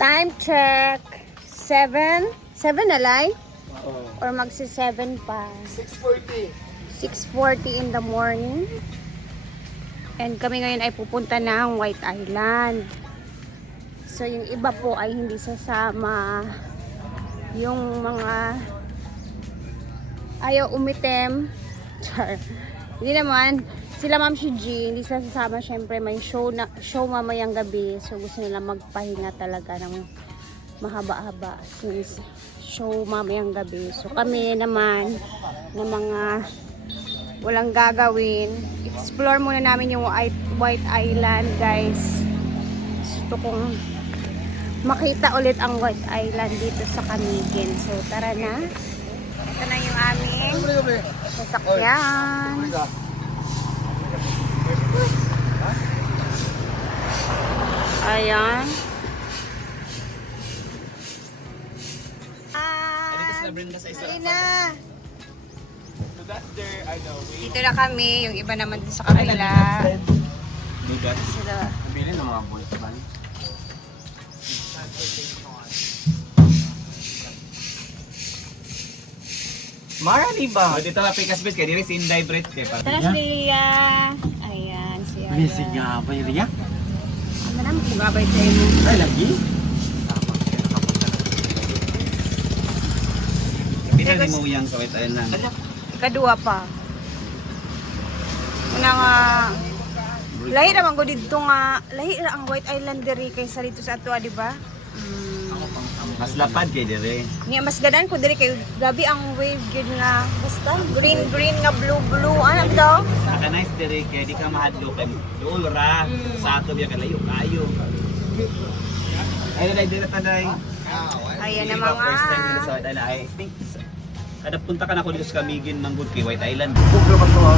Time check. 7? 7 na line? Oo. Or magsi 7 pa? 6:40. 6:40 in the morning. And kami ngayon ay pupunta ng White Island. So yung iba po ay hindi sasama. Yung mga ayaw umitim. Char. Hindi naman. Sila Ma'am si G, hindi sila sasama. Syempre may show mamayang gabi. So gusto nila magpahinga talaga ng mahaba-haba since show mamayang gabi. So kami naman ng mga walang gagawin. Explore muna namin yung White Island, guys. Gusto kong makita ulit ang White Island dito sa Camiguin. So tara na. Ito na yung aming sasakyan. Ayan. Ayun na. Dito na kami. Yung iba naman dito sa kabila. Sila. Nabili ng mga boys ba? Marali ba? O, dito ka pikas bis kay diri si Inday Brett kay para. Tara si Ria. Ayan si Ria. Busy nga ba yun? Ano naman pugabay sa inyo? Ay, lagi? Pila ni mo yang sa White Island. Ikadua pa. Una nga lahi naman ko dito nga lahi ra ang White Island diri kaysa dito sa ato, di ba? Mas lapad kay diri. Niya mas ganan ko diri kay grabe ang wave gyud nga basta green nga blue ano daw? Naka nice diri kay di ka mahadlo kay duol ra sa ato biya kalayo kayo. Ay diri ta dai. Ayan na Diba, mga first time nila sa White Island. I think kada punta ka na ko dito sa Camiguin manggod kay White Island. Buklo ba ito?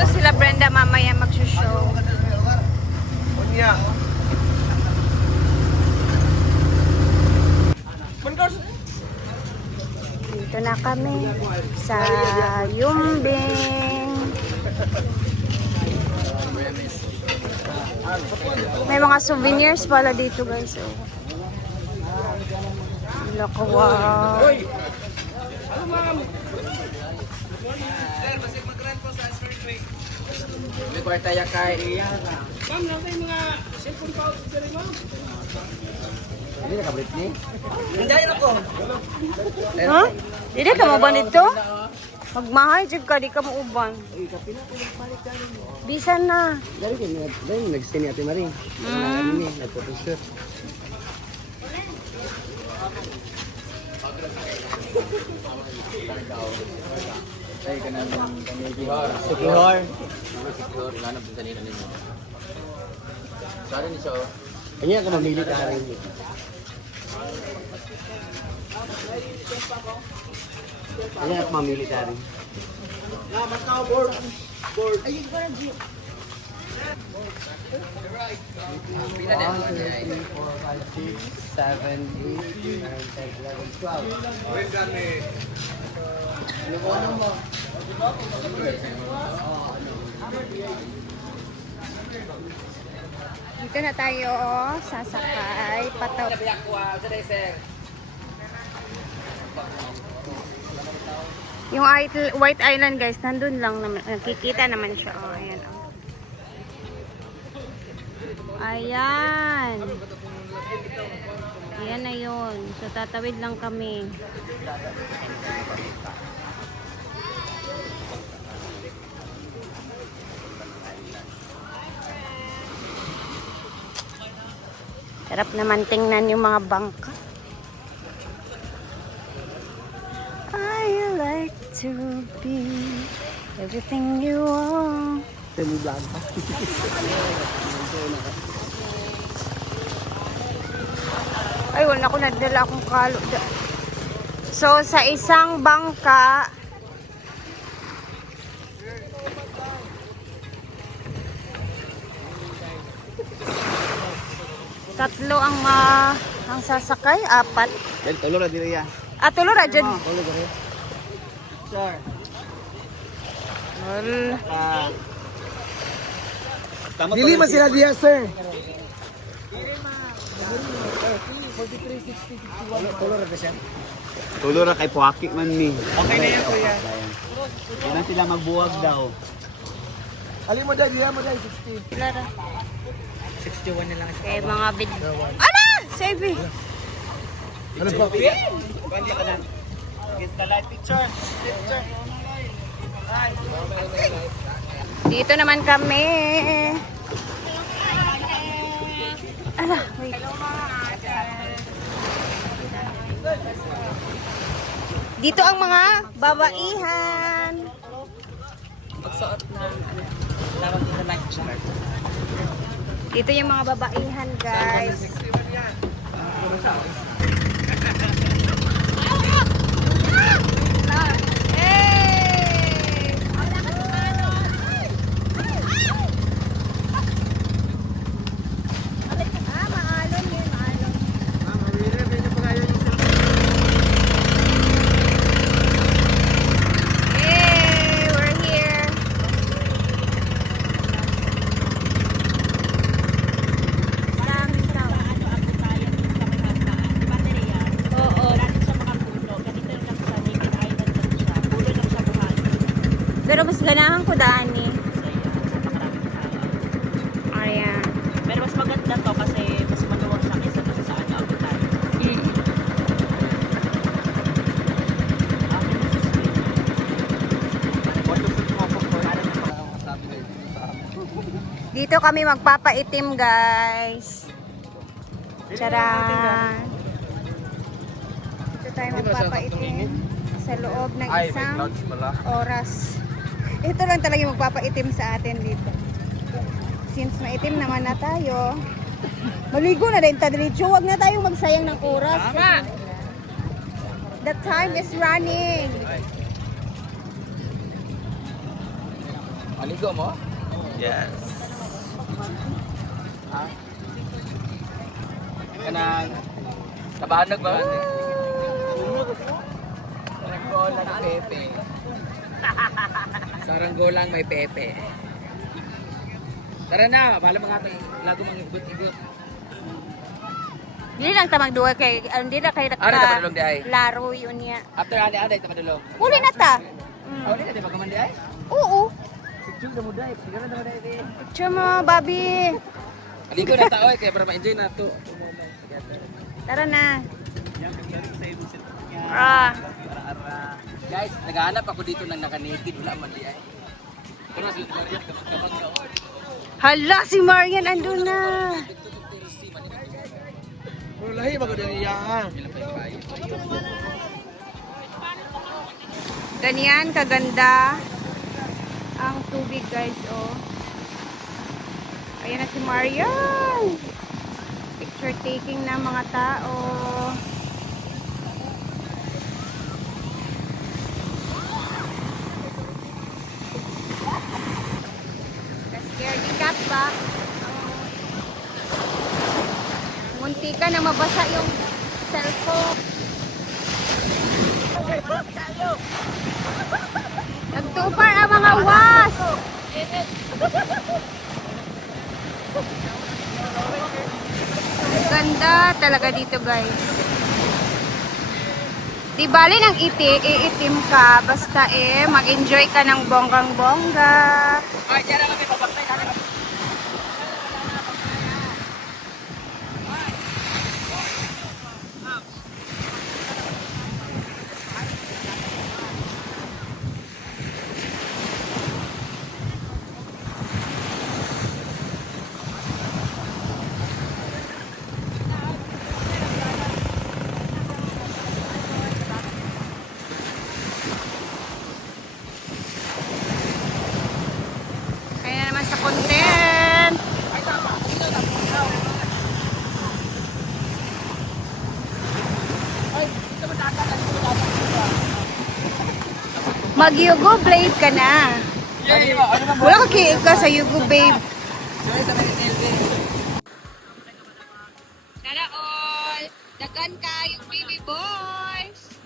dito sila Brenda mamaya magsushow. Unya. Dito na kami sa Yumbing. May mga souvenirs pala dito, guys. Oh. Wow. May kwarta ya kay Hindi na kabrit ni? Ha? Dili ka mo ba nito? Magmahay jud ka, di ka mo uban. Bisan na. Dari nag-stay ni Ate Marie. Ano ni, nagpo-shoot. Ay, kanang Sikihor. Sikihor, ilanap din kanina ninyo. Saan ni siya? Kanya ka mamili ka rin. Kanya ka mamili ka rin. Ayun ko na, Gio. 1, 2, 3, 4, 5, 6, 7, 8, 9, 10, 11, 12. Ano ko mo? Dito na tayo sasakay pataw. Yung White Island, guys, nandun lang naman. Nakikita naman siya. Oh, ayan. Oh. Ayan. Ayan na yun. So, tatawid lang kami. Sarap naman tingnan yung mga bangka. I like to be everything you want. Temi-vlog pa. Ay, wala ko nadala akong kalo. So, sa isang bangka, tatlo ang sasakay, 4. Dahil tulo na diri ya. Tulo ra dyan. Tulo diri. picture. Wala. Tama Dili man sila diya, sir. Tulo ra kay Puaki man mi. Okay na yan, kuya. Yan na sila magbuwag daw. Ali mo dahil, diya mo dahil, 60. Lara. 61 na lang. Okay, mga video. Ala! Save Ano pa? Pwede ka na. Get the live picture. Picture. Dito naman kami. Ala, wait. Dito ang mga babaihan. Magsuot na. Tawag dito live picture. Dito yung mga babaihan, guys. Hey! Maalon yun, maalon. Hey, we're here. Daming tao. Oo. Pero mas ganahan ko daan eh. Ayan. Pero mas maganda to kasi mas maluwag siya kaysa dun sa ano, abutan. Dito kami magpapaitim, guys. Charan. Dito tayo magpapaitim sa loob ng isang oras. Ito lang talaga yung magpapaitim sa atin dito. Since maitim naman na tayo, maligo na din tayo. Huwag na tayong magsayang ng oras. The time is running. Maligo mo? Yes. Kanang tabanog ba? Saranggolang pepe. Saranggolang may pepe. Tara na, bahala mga ito. Lago mga igot-igot. Hindi lang tamang duwa kay, hindi na kay Ano ito padulong di ay? laro yun niya. After ade-ade, ito padulong. Huli na ta. Oh, di na, di ba kamandi ay? Oo. Picture na mo dahil. Siguro na mo dahil. Picture mo, Bobby. Aligo na tao kaya para ma-enjoy na ito. Tara na. Ah. Guys, naghahanap ako dito ng naka-naked. Wala man di ay. Pero si Marian, kapag ka. Hala, si Marian andun na. Pero lahi, maganda niya. Ganyan kaganda ang tubig, guys, oh. Ayan na si Marian. Picture taking ng mga tao. Scaredy cat ba? Munti ka na mabasa yung cellphone. Nagtupar ang mga was. Ganda talaga dito, guys. Di bali ng iitim ka, basta mag-enjoy ka ng bonggang-bongga. Ay, diyan na kami papaktay na. Kaya naman sa content. Mag-yugo blade ka na. Wala ka kiig ka sa yugo, babe. Tara all! Dagan ka yung baby boys!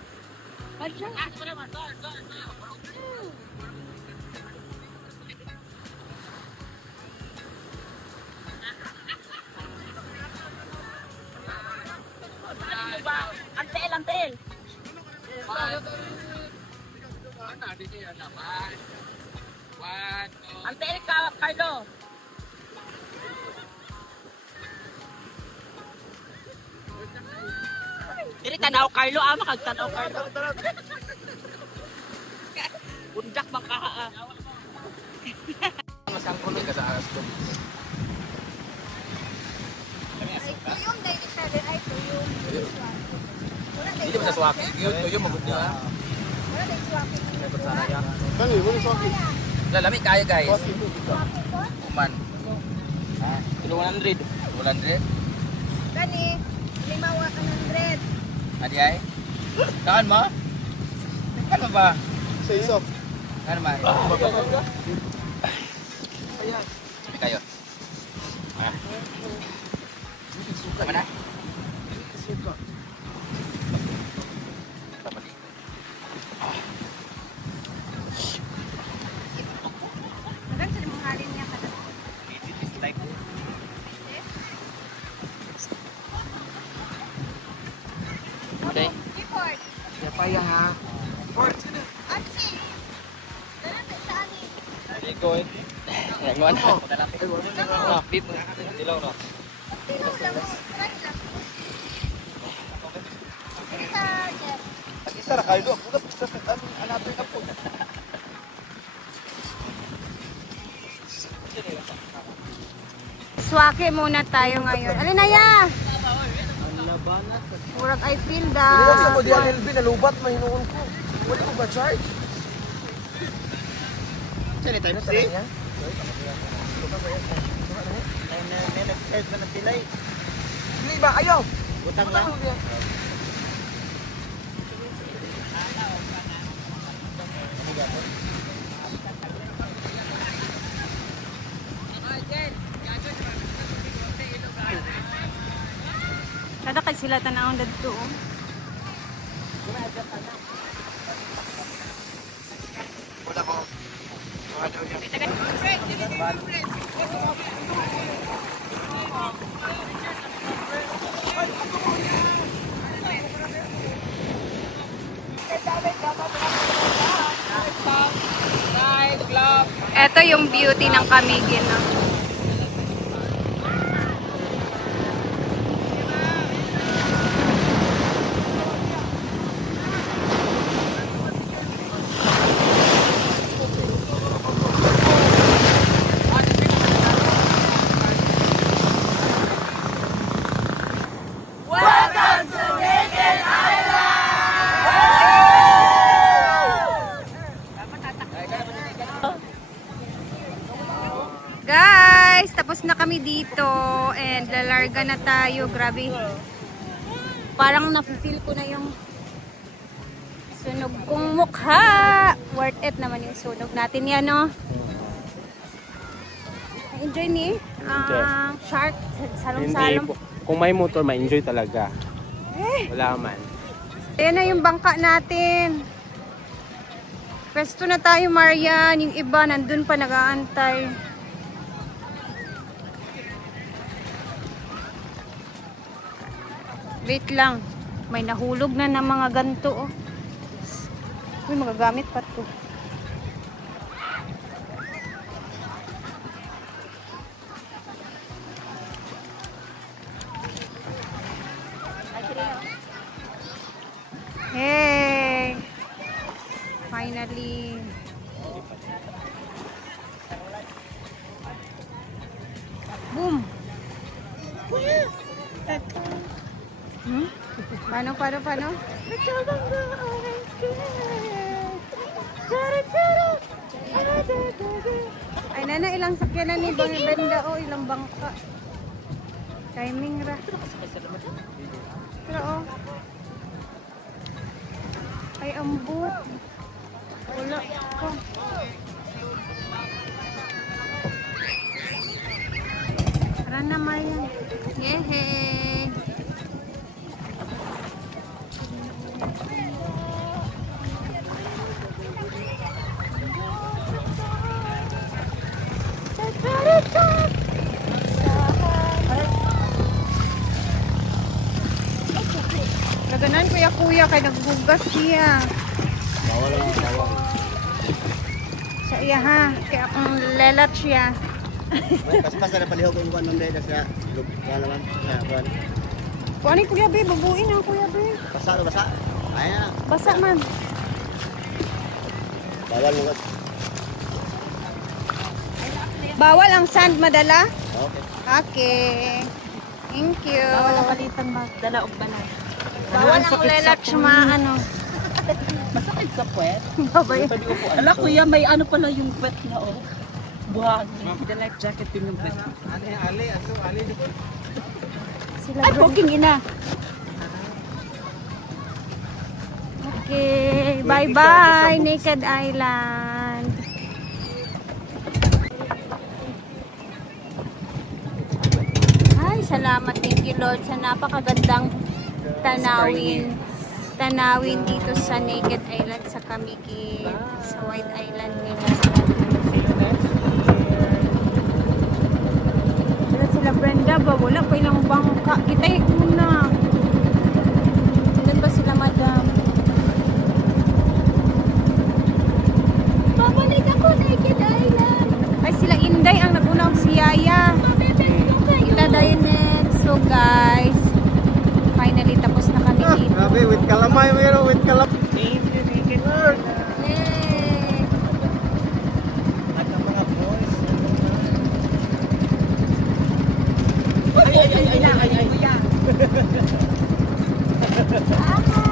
Antel, antel. Antel ka, Carlo. Dili tanaw Carlo, makagtanaw Carlo. Undak baka. Masangkot ka sa aras ko. Tuyong dahil siya din ay tuyong. Hindi mo sa swaki. Yun magod niya. Wala dahil swapping. Kani, wala sa akin. Lalami kaya guys. Kuman. Kilo 100. 200. Gani, 5,100. Adi ay. Kaan mo? Kaan mo ba? Sa isok. Kaan mo? Hindi kayo. Tama na? Babalik. Hanggang sa limang halin niya ka na. Okay. Report. Paya ha. Atsi. Dapat sa ani. Iko eh. Yang mana? No, beep. Dilaw no. Tilaw lang mo. Try lang. Sige sa Jeff. Isa ra kayo. Puta sa anapin na po. Swake muna tayo ngayon. Alin na ya? Murag I feel da. Hindi sa mo diyan LB nalubat mahinuon ko. Wala ko ba charge? Sini time C. Hindi ba ayaw? Utang lang. Kada kay sila tanawon dadto. Wala ko. Ito yung beauty ng Camiguin. No? Guys, tapos na kami dito and lalarga na tayo. Grabe. Parang nafe-feel ko na yung sunog kong mukha. Worth it naman yung sunog natin yan, no? Enjoy ni shark, salong-salong. Kung may motor, ma-enjoy talaga. Wala man. Ayan na yung bangka natin. Pwesto na tayo, Marian. Yung iba, nandun pa nag-aantay. Wait lang. May nahulog na ng mga ganto. Oh. Uy, magagamit pa to. Hey! Finally. Boom! Hmm? Paano? Ay, nana, ilang sakyanan ni Bang Benda o ilang bangka. Timing ra. Pero oh. Ay, ambot. Wala ko. Tara na, Marian. Yehey! kuya kay naghugas siya. Bawal lang, bawal. Sa iya ha, kaya akong lelat siya. Pas-pas na palihog ang kuwan ng dahil sa loob. Kaya naman, sa kuwan. Kuha ni kuya be, babuin ang kuya be. Basa to, basa. Ayan na. Basa man. Bawal mo. Bawal ang sand madala? Okay. Okay. Thank you. Bawal ang palitan magdala og banay. Bawal ang lelat siya ano. Masakit sa puwet. Babay. Ala kuya, may ano pala yung puwet na oh. Buhag. The life jacket din yung puwet. Sila Ay, poking ina. Okay, bye-bye Naked Island. Ay, salamat, thank you Lord sa napakagandang tanawin dito sa Naked Island sa Kamiki, sa White Island nila. Wala sila Brenda ba? Wala pa ilang bangka. Kita muna. Ilan ba sila madam? Babalik ako Naked Island. Ay sila Inday ang nag-unang si Yaya. Kita tayo next. So guys, finally tapos na kami dito. Grabe, with kalamay, meron with kalamay. Yay! Ay, kuya. Ah!